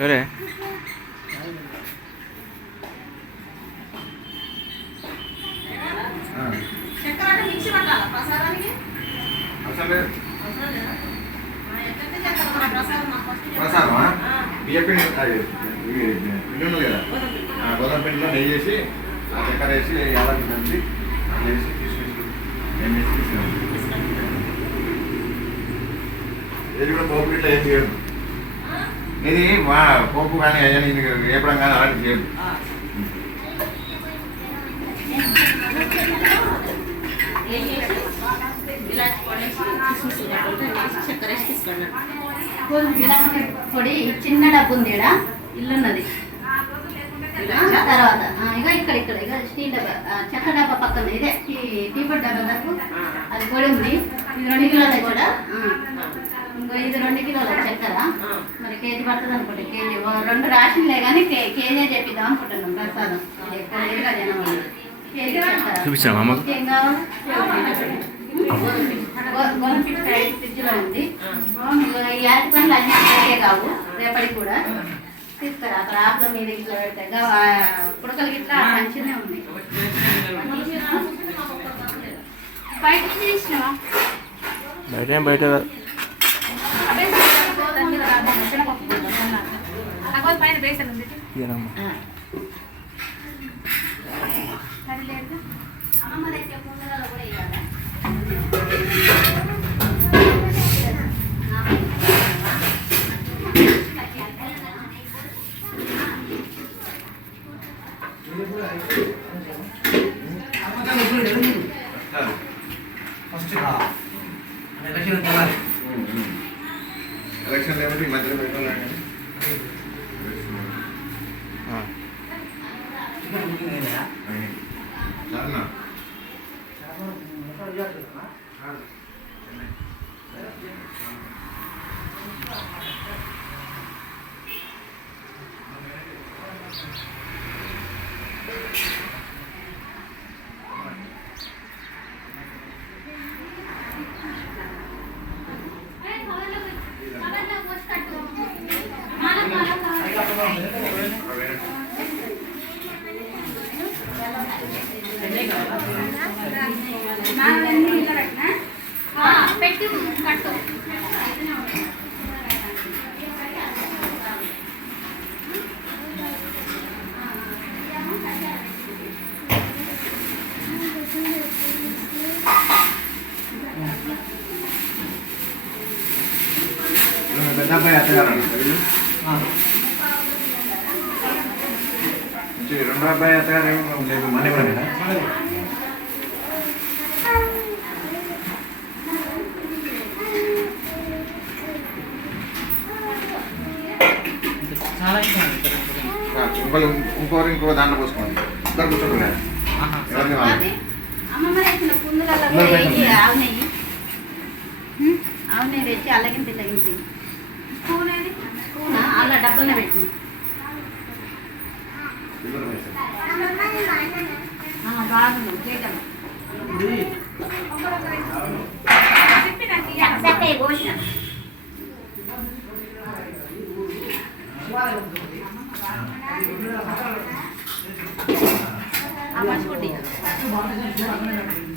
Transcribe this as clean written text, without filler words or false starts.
ఎవరే ప్రసాదమా బియ్య పిండి పిండి ఉంది కదా గోధుమ పిండిలో నెయ్యి వేసి ఆ చక్కెర వేసి యాలకి దంచి వేసి తీసుకొచ్చి నేను వేసి తీసుకున్నాను. ఇది కూడా పోపు ఇట్లా ఏం చేయదు. ఇది మా పోపు కానీ అయ్యా ఇది వేపడం కానీ అలాంటి చేయదు. పొడి చిన్న డబ్బు ఉంది ఇక్కడ ఇల్లు ఉన్నది. తర్వాత ఇక ఇక్కడ ఇక్కడ ఇక స్టీల్ డబ్బా చెక్క డబ్బా పక్కన ఇదే టీపట్ డబ్బా దగ్గర అది పొడి ఉంది. ఇది 2 కిలోలు కూడా ఇంకో ఇది 2 కిలోల చక్కెర మరి కేజీ పడుతుంది అనుకుంటే కేజీ 2 రాషన్లే కానీ కేజీ చెప్పిద్దాం అనుకుంటున్నాం. ప్రసాదం ఎక్కువ లేదుగా జనం కేజీ చక్కెర ఏం కావాలి. గోధుమ పిండి ఫ్రిడ్జ్లో ఉంది. ఈ అరటి పండ్లు అన్నీ కావు రేపటికి కూడా తీసుకురా. అక్కడ ఆకుల మీద ఇట్లా పెడితే పుడకలు గిట్లా మంచిగానే ఉంది. బయట నుంచి తీసినావా? బయట పైన బేసన్ ఉంది. అమ్మమ్మ దగ్గర ముందులలో కూడా ఇవ్వాలి. ఎలక్షన్ లేకపోతే ఈ మధ్యలో పెట్టాలండి. పెట్టి కట్టు పెద్ద అబ్బాయి అత్తగారు రెండో అబ్బాయి అత్తగారు మనీ కూడా ఇంకో దాంట్లో పోసుకోండి. ఇద్దరు కూర్చోండి. ఆవు నెయ్యి తెచ్చి అల్లగింటి తగ్గించి స్పూన్ అలా డబ్బులనే పెట్టి బాగుంది.